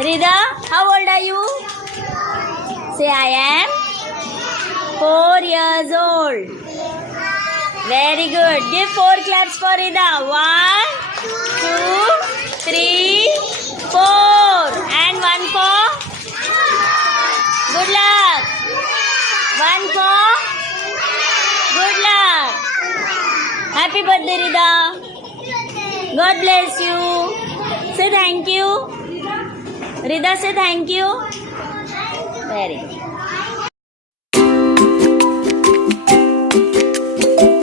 Rida, how old are you? Say, I am 4 years old. Very good. Give 4 claps for Rida. 1, 2, 3, 4. And 1 for? Good luck. 1 for? Good luck. Happy birthday, Rida. God bless you. Say thank you. Rida, say thank you. Very good.